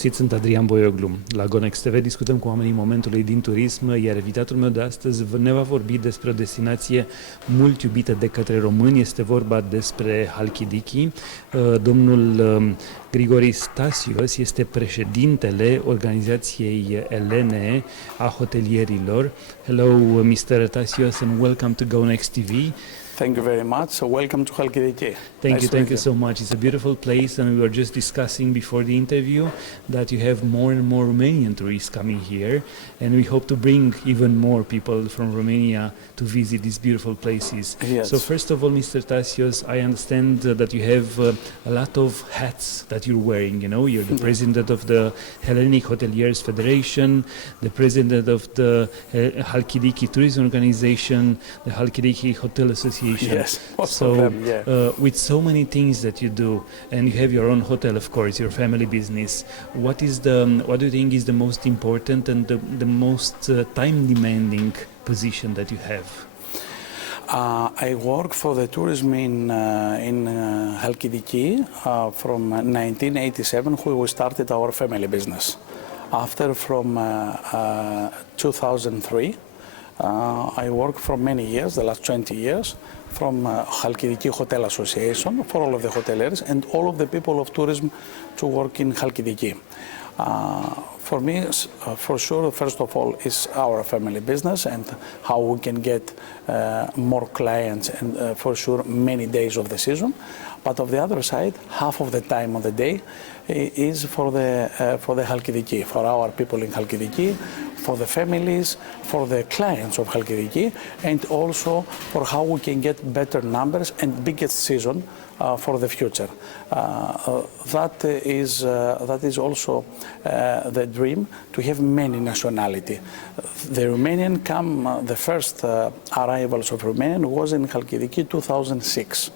găsit, sunt Adrian Boioglu. La GoNEXT.ro discutăm cu oamenii momentului din turism, iar invitatul meu de astăzi ne va vorbi despre o destinație mult iubită de către români. Este vorba despre Halkidiki. Domnul Grigoris Tassios este președintele Organizației Elene a Hotelierilor. Hello, Mr. Tassios, and welcome to GoNEXT.ro. Thank you very much. So welcome to Halkidiki. Thank you so much. It's a beautiful place, and we were just discussing before the interview that you have more and more Romanian tourists coming here, and we hope to bring even more people from Romania to visit these beautiful places. Yes. So first of all, Mr. Tassios, I understand that you have a lot of hats that you're wearing. You know, you're the president of the Hellenic Hoteliers Federation, the president of the Halkidiki Tourism Organization, the Halkidiki Hotel Association. Yes, most so of them, yeah. with so many things that you do, and you have your own hotel, of course, your family business, what do you think is the most important and the most time-demanding position that you have? I work for the tourism in Halkidiki from 1987, when we started our family business. After, from 2003, I work for many years, the last 20 years, from Halkidiki Hotel Association for all of the hoteliers and all of the people of tourism to work in Halkidiki. For me, for sure, first of all, is our family business and how we can get more clients and for sure many days of the season. But on the other side, half of the time of the day is for the Halkidiki, for our people in Halkidiki, for the families, for the clients of Halkidiki, and also for how we can get better numbers and biggest season for the future. That is also the dream, to have many nationality. The Romanian the first arrivals of Romanian was in Halkidiki 2006.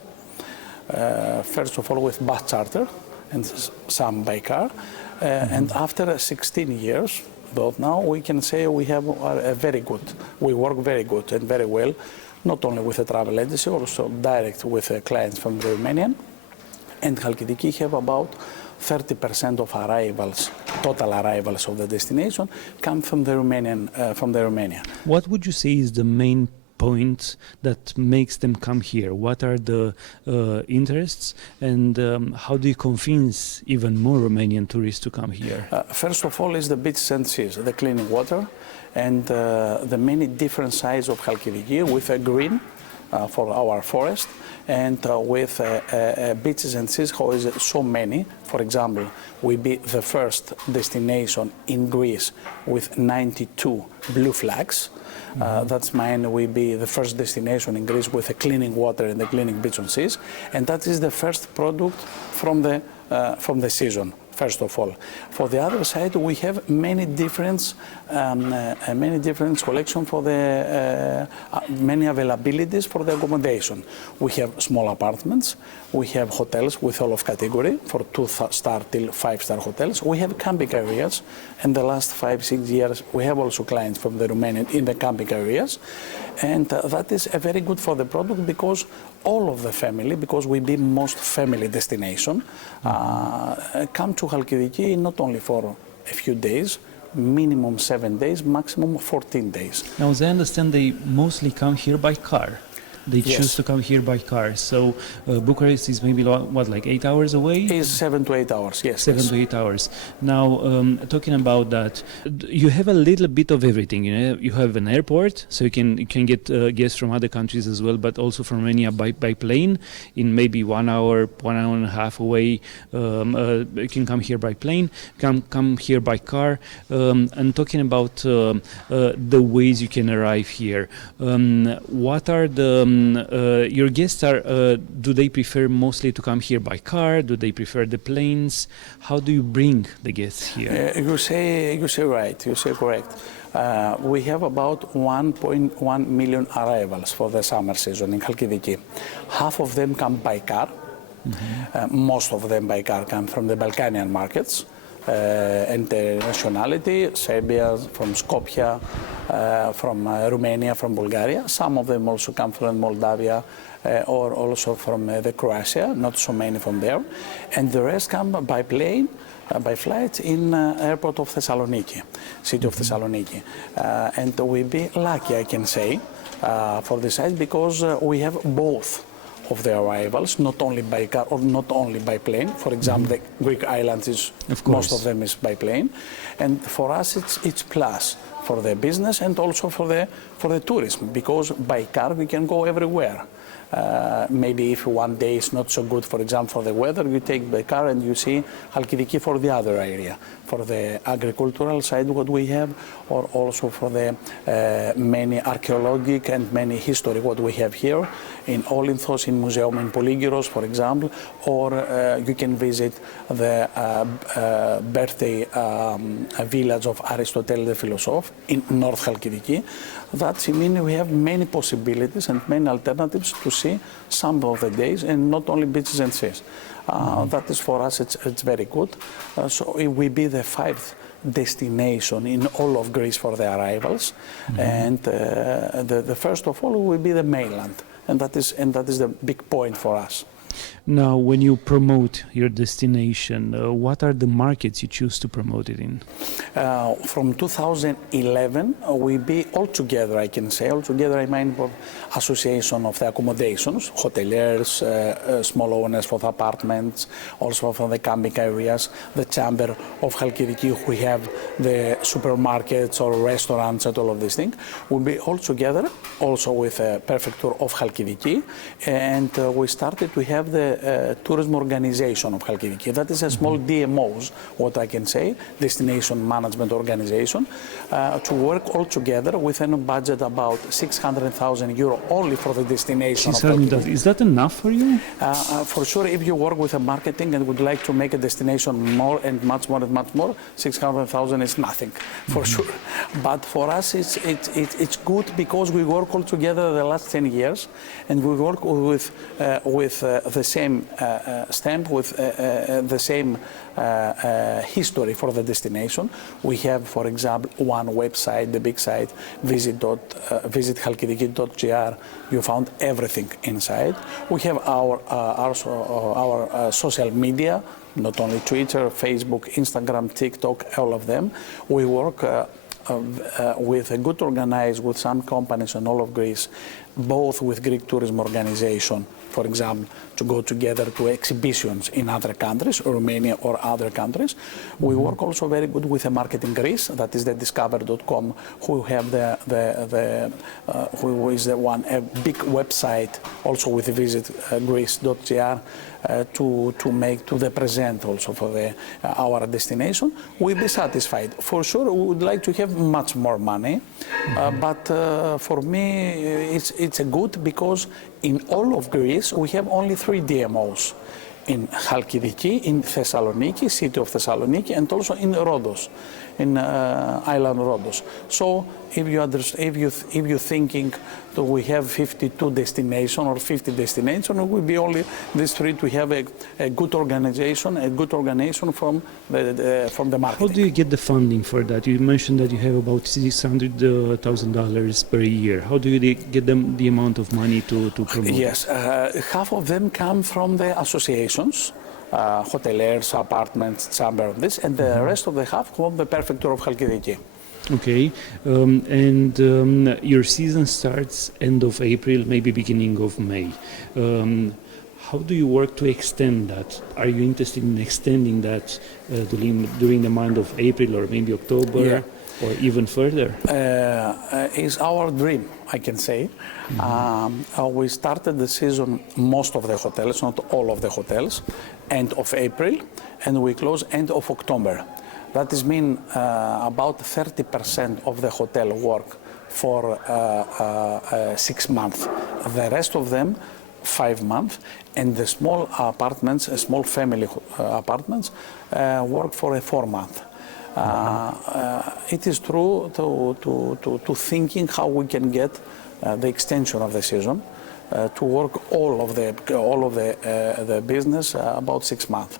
First of all with bus charter and some by car, and after 16 years, though now we can say we have we work very good and very well, not only with a travel agency, also direct with clients from the Romanian, and Halkidiki have about 30% of arrivals, total arrivals of the destination, come from the Romania. What would you say is the main point that makes them come here? What are the interests, and how do you convince even more Romanian tourists to come here? First of all is the beaches and seas, the clean water, and the many different sides of Halkidiki with a green for our forest, and with beaches and seas, how is it so many. For example, we be the first destination in Greece with 92 blue flags. That's mine. We be the first destination in Greece with the cleaning water and the cleaning beach and seas, and that is the first product from the season. First of all, for the other side, we have many different collection for the many availabilities for the accommodation. We have small apartments, we have hotels with all of category for 2-star till 5-star hotels. We have camping areas. In the last 5-6 years, we have also clients from the Romanian in the camping areas, and that is a very good for the product, because all of the family, because we be most family destination, come to Halkidiki not only for a few days, minimum 7 days, maximum 14 days. Now, as I understand, they mostly come here by car. They choose to come here by car. So Bucharest is maybe like 8 hours away? Is 7 to 8 hours, yes. 7 to 8 hours. Now, talking about that, you have a little bit of everything. You know, you have an airport, so you can get guests from other countries as well, but also from Romania by plane. In maybe 1 hour, 1 hour and a half away, you can come here by plane. Come here by car. And talking about the ways you can arrive here, what are your guests do they prefer mostly to come here by car? Do they prefer the planes? How do you bring the guests here? You say right. You say correct. We have about 1.1 million arrivals for the summer season in Halkidiki. Half of them come by car. Most of them by car come from the Balkanian markets. and nationality, Serbia, from Skopje, from Romania, from Bulgaria. Some of them also come from Moldavia or also from the Croatia, not so many from there. And the rest come by plane, by flight in airport of Thessaloniki, city of Thessaloniki. And we be lucky, I can say, for this side because we have both of the arrivals, not only by car or not only by plane. For example, the Greek islands is most of them is by plane, and for us it's plus for the business and also for the tourism, because by car we can go everywhere. Maybe if one day is not so good, for example, for the weather, you take the car and you see Halkidiki for the other area, for the agricultural side what we have, or also for the many archaeologic and many history what we have here in Olinthos, in Museum in Polygyros, for example, or you can visit the birthday village of Aristotle the philosopher in North Halkidiki. That means we have many possibilities and many alternatives to see some of the days, and not only beaches and seas. That is for us, it's very good. So it will be the 5th destination in all of Greece for the arrivals, and the first of all will be the mainland, and that is the big point for us. Now, when you promote your destination, what are the markets you choose to promote it in? From 2011, we be all together, I can say. All together, I mean, for association of the accommodations, hoteliers, small owners for the apartments, also for the camping areas, the chamber of Halkidiki, we have the supermarkets or restaurants and all of these things. We'll be all together, also with a prefecture of Halkidiki, and we started to have the tourism organization of Halkidiki. That is a small DMOs, what I can say, destination management organization, to work all together within a budget about 600,000 euro only for the destination. Is that enough for you? For sure, if you work with a marketing and would like to make a destination more and much more, 600,000 is nothing, for sure. But for us, it's good because we work all together the last 10 years, and we work with the same stamp, with the same history for the destination. We have, for example, one website, the big site, visit halkidiki.gr. You found everything inside. We have our social media, not only Twitter, Facebook, Instagram, TikTok, all of them. We work with a good organized with some companies in all of Greece, both with Greek tourism organization, for example, to go together to exhibitions in other countries, Romania or other countries. We work also very good with a market in Greece, that is the discover.com, who have who is the one, a big website, also with visit greece.gr, to make to the present also for our destination. We'll be satisfied. For sure, we would like to have much more money, but for me, it's a good because in all of Greece we have only 3 DMOs. In Halkidiki, in Thessaloniki, city of Thessaloniki, and also in Rhodos, in island Rhodos. So if you're thinking that we have 52 destinations or 50 destinations, it will be only these 3 to have a good organization from the market. How do you get the funding for that? You mentioned that you have about $600,000 per year. How do you get them the amount of money to promote? Yes, half of them come from the associations, hoteliers, apartments, chamber of this, and the rest of the half from the prefecture of Halkidiki. Okay, and your season starts end of April, maybe beginning of May. How do you work to extend that? Are you interested in extending that during the month of April or maybe October or even further? Is our dream, I can say. We started the season, most of the hotels, not all of the hotels, end of April, and we close end of October. That is mean about 30% of the hotel work for 6 months. The rest of them 5 months, and the small apartments, small family apartments, work for a 4 month. It is true to thinking how we can get the extension of the season to work all of the business about 6 months.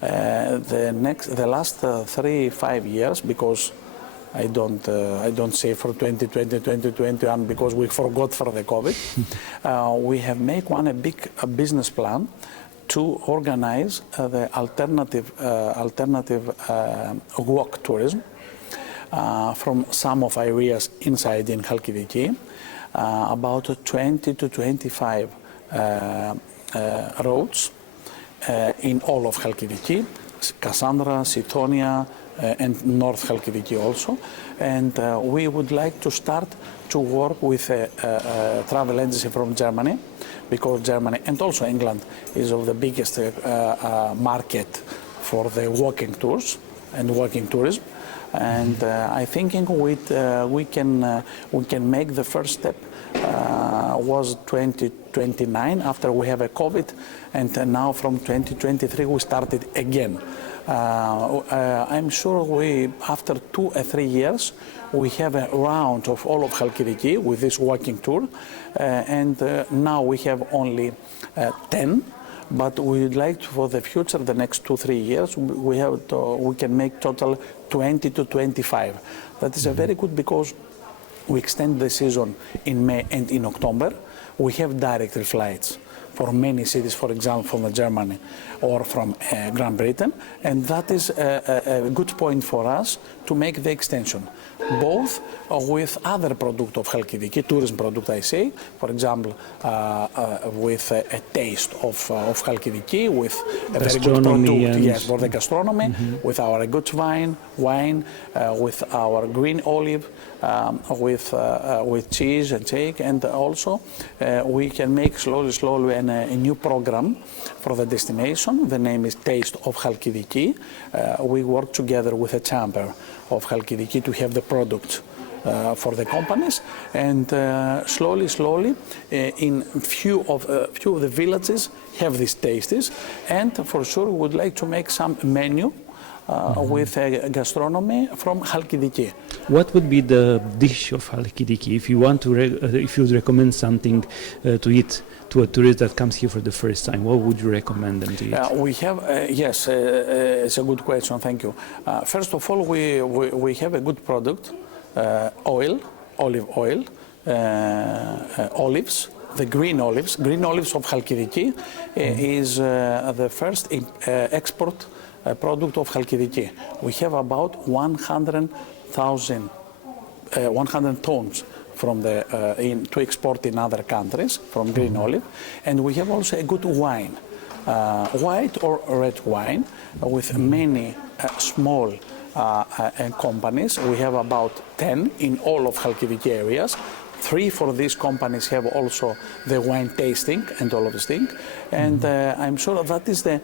The last 3-5 years, because I don't say for 2020, 2021 because we forgot for the COVID. We have made a big business plan to organize the alternative walk tourism from some of areas inside in Halkidiki, about 20 to 25 roads in all of Halkidiki, Cassandra, Sitonia, and North Halkidiki also. And we would like to start to work with a travel agency from Germany, because Germany and also England is of the biggest market for the walking tours and walking tourism. And I think we can make the first step was 2029 after we have a COVID, and now from 2023 we started again. I'm sure after 2 or 3 years we have a round of all of Halkidiki with this walking tour, and now we have only 10. But we would like for the future, the next 2-3 years, we can make total 20 to 25. That is a very good, because we extend the season in May and in October. We have direct flights for many cities, for example, from Germany or from Great Britain, and that is a good point for us to make the extension, both with other product of Halkidiki, tourism product I say, for example, with a taste of Halkidiki, with a very good product, yes, for the gastronomy, with our good wine, with our green olive, with cheese and cake, and also we can make slowly a new program for the destination. The name is Taste of Halkidiki. We work together with a chamber of Halkidiki to have the product for the companies, and slowly in few of the villages have these tastes, and for sure we would like to make some menu with a gastronomy from Halkidiki. What would be the dish of Halkidiki if you want to if you would recommend something to eat to a tourist that comes here for the first time? What would you recommend them to eat? We have yes, it's a good question. Thank you. First of all, we have a good product, olive oil, olives. The green olives of Halkidiki is the first export product of Halkidiki. We have about 100 tons from to export in other countries from green olive, and we have also a good wine, white or red wine, with many small companies. We have about 10 in all of Halkidiki areas. 3 for these companies have also the wine tasting and all of these things, and I'm sure that is the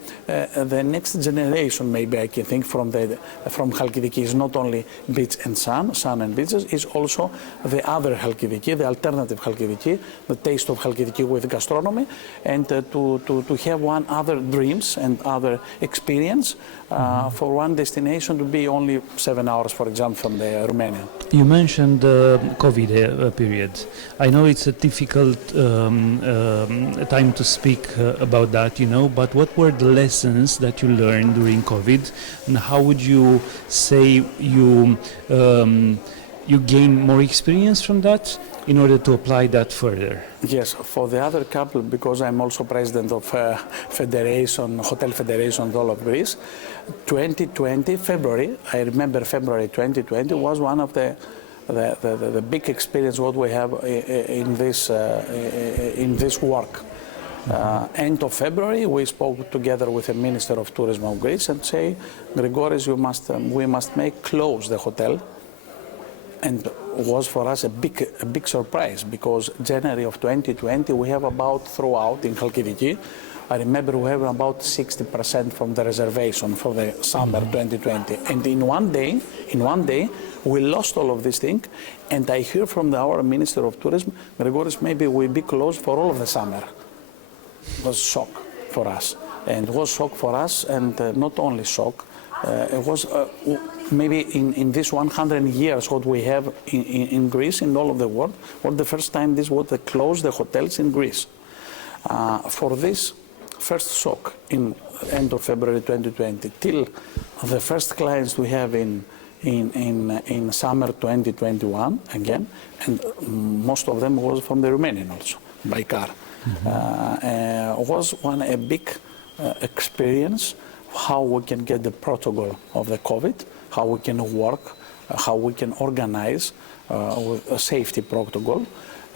next generation, maybe I can think, from Halkidiki. Is not only beach and sun and beaches, is also the other Halkidiki, the alternative Halkidiki, the taste of Halkidiki with gastronomy, and to have one other dreams and other experience for one destination to be only 7 hours, for example, from the Romania. You mentioned the COVID period. I know it's a difficult time to speak about that, but what were the lessons that you learned during COVID, and how would you say you gain more experience from that in order to apply that further? Yes, for the other couple, because I'm also president of Hotel Federation all of Greece, 2020, February, I remember February 2020 was one of the big experience what we have in this work. End of February, we spoke together with the Minister of Tourism of Greece and say, Grigoris, we must close the hotel. And was for us a big surprise, because January of 2020 we have about throughout in Halkidiki, I remember we have about 60% from the reservation for the summer 2020, and in one day we lost all of this thing, and I hear from our Minister of Tourism, Grigoris, maybe we'll be closed for all of the summer. It was shock for us, and not only shock, it was maybe in this 100 years what we have in Greece, in all of the world, was the first time this was closed the hotels in Greece. For this first shock in end of February 2020 till the first clients we have in summer 2021 again, and most of them was from the Romanian also by car. Was a big experience how we can get the protocol of the COVID, how we can work, how we can organize with a safety protocol.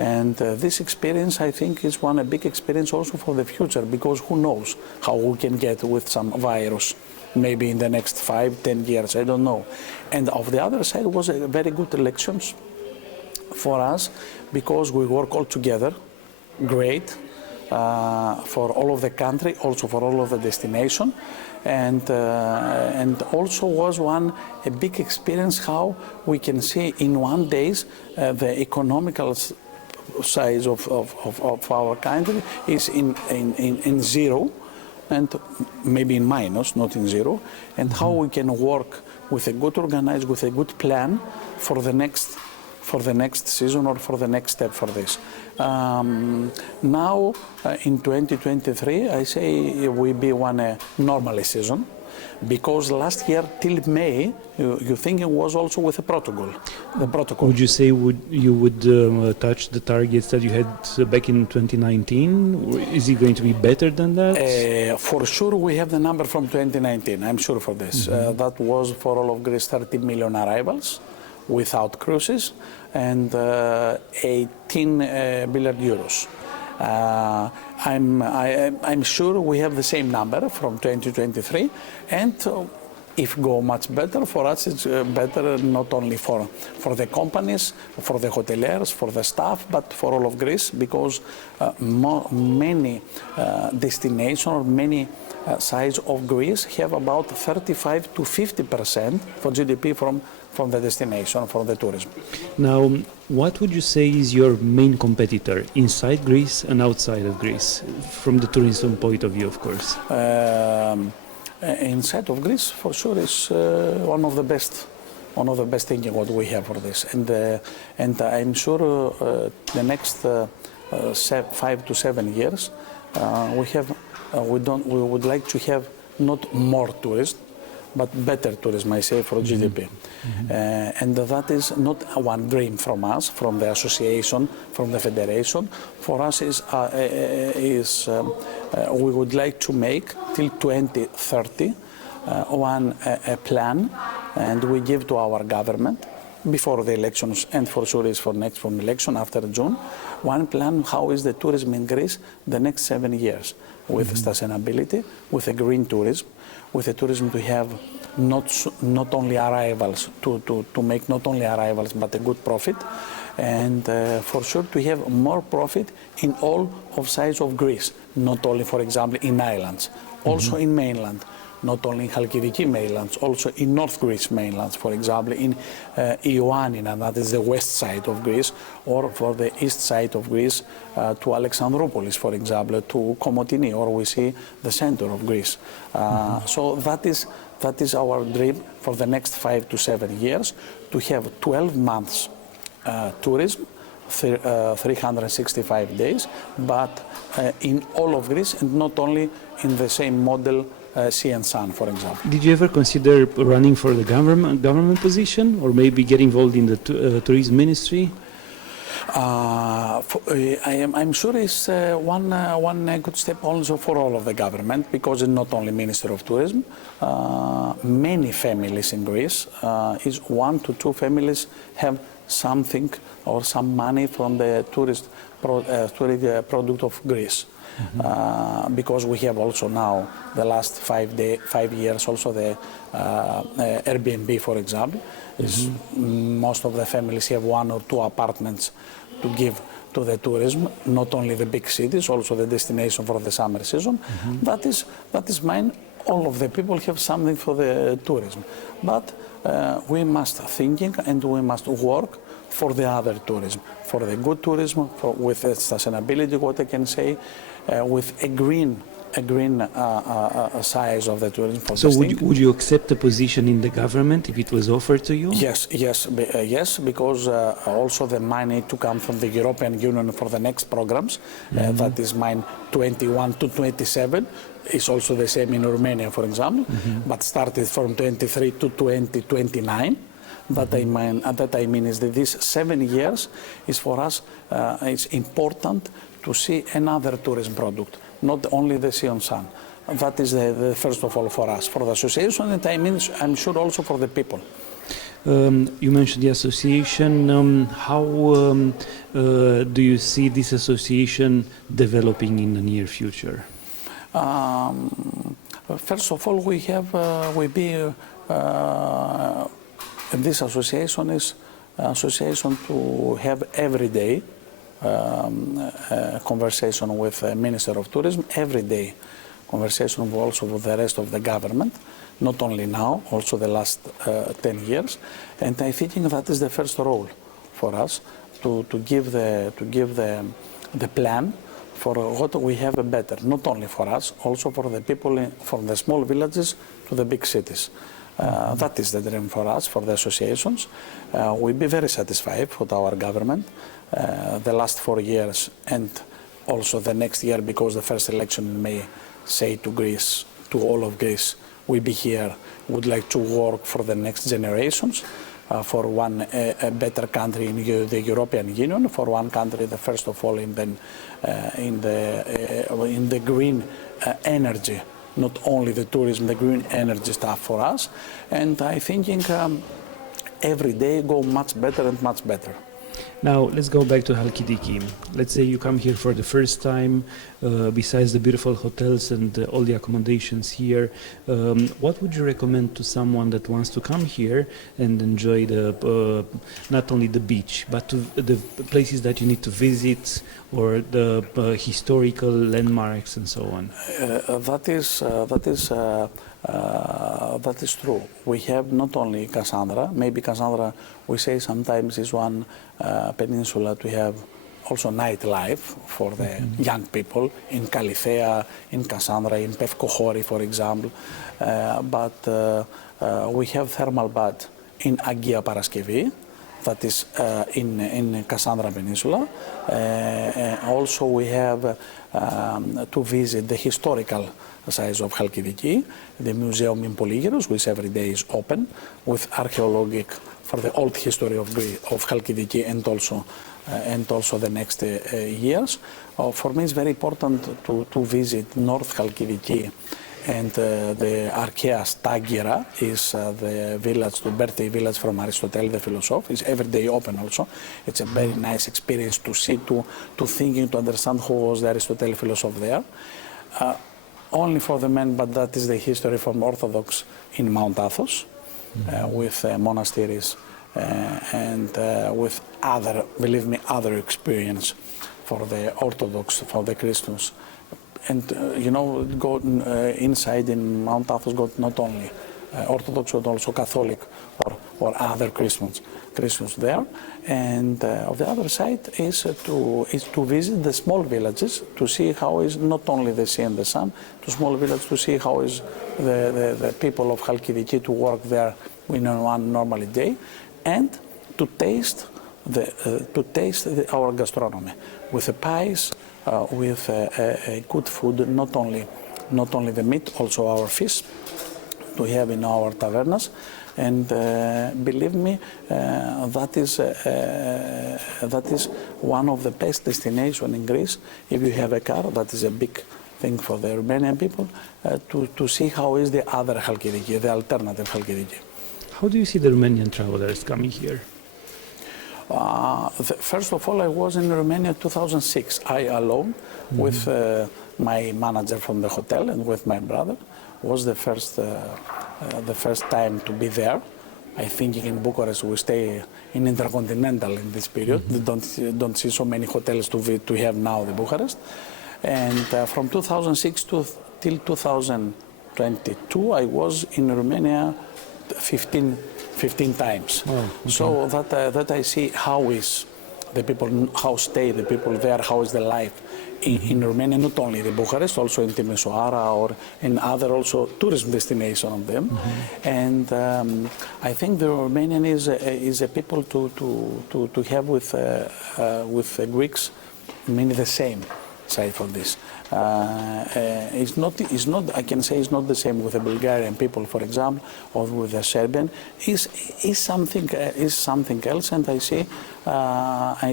And this experience, I think, is a big experience also for the future, because who knows how we can get with some virus, maybe in the next 5-10 years, I don't know. And of the other side was a very good elections for us, because we work all together, great, for all of the country, also for all of the destination. And also was a big experience how we can see in 1 day the economical size of our country is in zero, and maybe in minus, not in zero, and how we can work with a good organized, with a good plan for the next season or for the next step for this. Now, in 2023, I say we be a normal season, because last year till May, you think it was also with a protocol. The protocol. Would you say you would touch the targets that you had back in 2019? Or is it going to be better than that? For sure, we have the number from 2019. I'm sure for this. That was for all of Greece 30 million arrivals without cruises, and 18 billion euros. I'm sure we have the same number from 2023, and if go much better, for us it's better not only for the companies, for the hoteliers, for the staff, but for all of Greece, because many destinations or many sides of Greece have about 35 to 50% for GDP from the destination, from the tourism. Now, what would you say is your main competitor inside Greece and outside of Greece, from the tourism point of view, of course? Inside of Greece, for sure, is one of the best thinking what we have for this, and I'm sure the next 5 to 7 years we would like to have not more tourists, but better tourism, I say, for GDP. And that is not one dream from us, from the association, from the federation. For us we would like to make till 2030 a plan, and we give to our government before the elections, and for sure is for next from election after June, one plan how is the tourism in Greece the next 7 years, with sustainability, with a green tourism, with a tourism to have not only arrivals, to make not only arrivals but a good profit, and for sure to have more profit in all of sides of Greece, not only, for example, in islands, also in mainland, not only in Halkidiki mainlands, also in North Greece mainlands, for example, in Ioannina, that is the west side of Greece, or for the east side of Greece to Alexandroupolis, for example, to Komotini, or we see the center of Greece. So that is our dream for the next 5 to 7 years, to have 12 months tourism, 365 days, but in all of Greece, and not only in the same model sea and sun, for example. Did you ever consider running for the government position, or maybe get involved in the tourism ministry? I'm sure it's one good step also for all of the government, because it's not only Minister of Tourism. Many families in Greece, is 1 to 2 families have something or some money from the tourist product of Greece. Because we have also now the last 5 years also the Airbnb, for example. Most of the families have 1 or 2 apartments to give to the tourism, not only the big cities, also the destination for the summer season. That is mine. All of the people have something for the tourism, but we must thinking and we must work for the other tourism, for the good tourism, with sustainability, what I can say, with a green a green size of the tourism for So testing. would you accept a position in the government if it was offered to you? Yes, because also the money to come from the European Union for the next programs, that is mine 21 to 27, is also the same in Romania, for example, but started from 23 to 2029. That I mean is that these 7 years is for us, it's important to see another tourism product, not only the sea and sun. That is the first of all for us, for the association, and I'm sure also for the people. You mentioned the association. How do you see this association developing in the near future? First of all, this association is association to have every day conversation with the Minister of Tourism, every day conversation also with the rest of the government, not only now, also the last 10 years. And I think that is the first role for us to give the plan for what we have better, not only for us, also for the people from the small villages to the big cities. That is the dream for us, for the associations. We'll be very satisfied with our government the last 4 years and also the next year, because the first election in May say to Greece, to all of Greece, we'll be here, would like to work for the next generations, for a better country in the European Union, for one country, the first of all in the green energy. Not only the tourism, the green energy stuff for us. And I think every day go much better and much better. Now, let's go back to Halkidiki. Let's say you come here for the first time, besides the beautiful hotels and all the accommodations here, what would you recommend to someone that wants to come here and enjoy not only the beach, but to the places that you need to visit, or the historical landmarks and so on? That is true. We have not only Cassandra, maybe Cassandra, we say sometimes is one peninsula to have also nightlife for the young people in Kalithea, in Cassandra, in Pevkohori, for example. But we have thermal bath in Agia Paraskevi, that is in Cassandra Peninsula. Also we have to visit the historical size of Halkidiki, the museum in Polygyros, which every day is open, with archaeologic for the old history of Halkidiki, and also the next years. For me, it's very important to visit North Halkidiki, and the Archeas Tagira is the village, the birthday village from Aristotle the philosopher. It's every day open also. It's a very nice experience to see, to thinking, to understand who was the Aristotle philosopher there. Only for the men, but that is the history from Orthodox in Mount Athos, with monasteries and with other, believe me, other experience for the Orthodox, for the Christians. And go inside in Mount Athos, got not only Orthodox but also Catholic or other Christians there. And on the other side is to visit the small villages, to see how is not only the sea and the sun, to small villages to see how is the people of Halkidiki to work there in one normal day, and to taste our gastronomy with the pies, with good food, not only the meat, also our fish to have in our tavernas. And believe me, that is one of the best destinations in Greece. If you have a car, that is a big thing for the Romanian people, to see how is the other Halkidiki, the alternative Halkidiki. How do you see the Romanian travelers coming here? First of all, I was in Romania 2006, I alone, with my manager from the hotel and with my brother. Was the first time to be there. I think in Bucharest we stay in Intercontinental in this period. Don't see so many hotels to have now the Bucharest. And from 2006 till 2022, I was in Romania 15 times. Oh, okay. So that I see how is the people, how stay the people there, how is the life in Romania, not only in Bucharest, also in Timisoara or in other also tourism destination of them. And I think the Romanian is a people to have with Greeks, meaning the same side for this. It's not. I can say it's not the same with the Bulgarian people, for example, or with the Serbian. Is something else, and I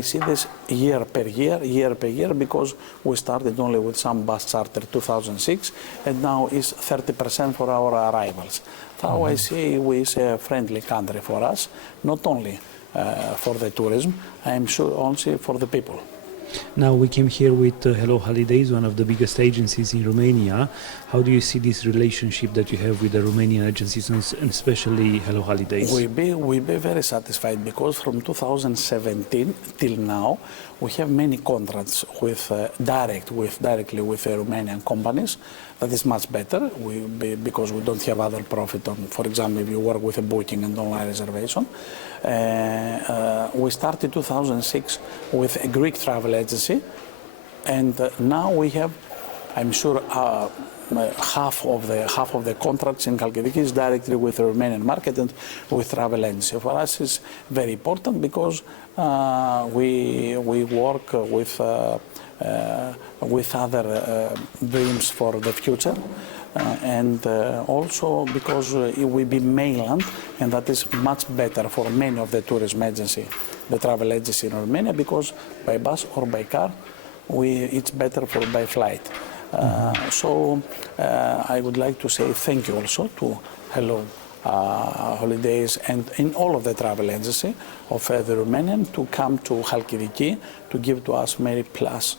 see this year per year, because we started only with some bus charter 2006, and now is 30% for our arrivals. So I see we is a friendly country for us, not only for the tourism. I am sure also for the people. Now we came here with Hello Holidays, one of the biggest agencies in Romania. How do you see this relationship that you have with the Romanian agencies, and especially Hello Holidays? We be very satisfied, because from 2017 till now we have many contracts with directly with the Romanian companies. That is much better, because we don't have other profit on, for example, if you work with a booking and online reservation. We started 2006 with a Greek travel agency, and now we have, I'm sure, half of the contracts in Halkidiki is directly with the Romanian market and with travel agency. For us, it's very important, because we work with other dreams for the future, and also because it will be mainland, and that is much better for many of the tourism agency, the travel agency in Romania, because by bus or by car, it's better by flight. So I would like to say thank you also to Hello Holidays and in all of the travel agency of the Romanian to come to Halkidiki to give to us many plus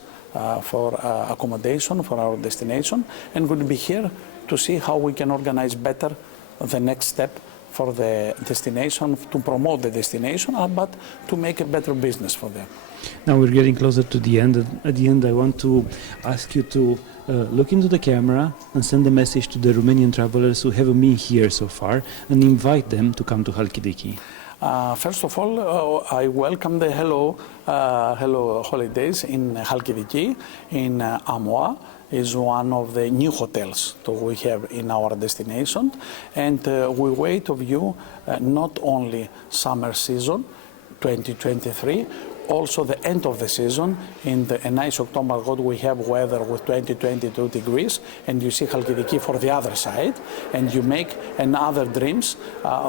for accommodation for our destination, and we'll be here to see how we can organize better the next step for the destination, to promote the destination, but to make a better business for them. Now we're getting closer to the end. At the end, I want to ask you to look into the camera and send a message to the Romanian travelers who haven't been here so far, and invite them to come to Halkidiki. First of all, I welcome the Hello Holidays in Halkidiki, in Amoa. Is one of the new hotels that we have in our destination, and we wait of you not only summer season 2023, also the end of the season in a nice October. God, we have weather with 22 degrees, and you see Halkidiki for the other side, and you make another dreams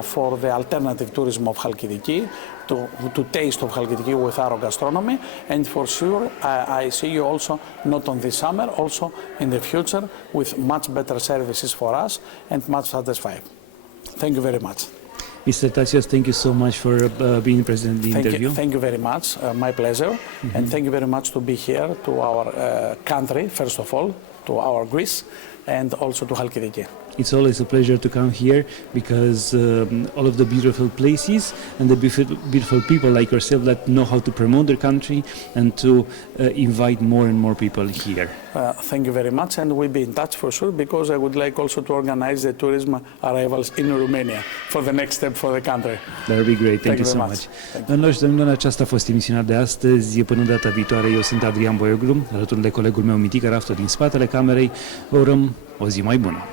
for the alternative tourism of Halkidiki, to taste of Halkidiki with our gastronomy, and for sure I see you also not on this summer, also in the future with much better services for us and much satisfied. Thank you very much. Mr. Tassios, thank you so much for being present in the interview. Thank you very much, my pleasure, and thank you very much to be here to our country, first of all, to our Greece, and also to Halkidiki. It's always a pleasure to come here, because all of the beautiful places and the beautiful people like yourself that know how to promote their country and to invite more and more people here. Thank you very much, and we'll be in touch for sure, because I would like also to organize the tourism arrivals in Romania for the next step for the country. That would be great. Thank you so much. Doamnelor și domnilor, aceasta a fost emisiunea de astăzi. Până data viitoare, eu sunt Adrian Boioglu, alături de colegul meu Mitică Raftă din spatele camerei. Vă urăm o zi mai bună.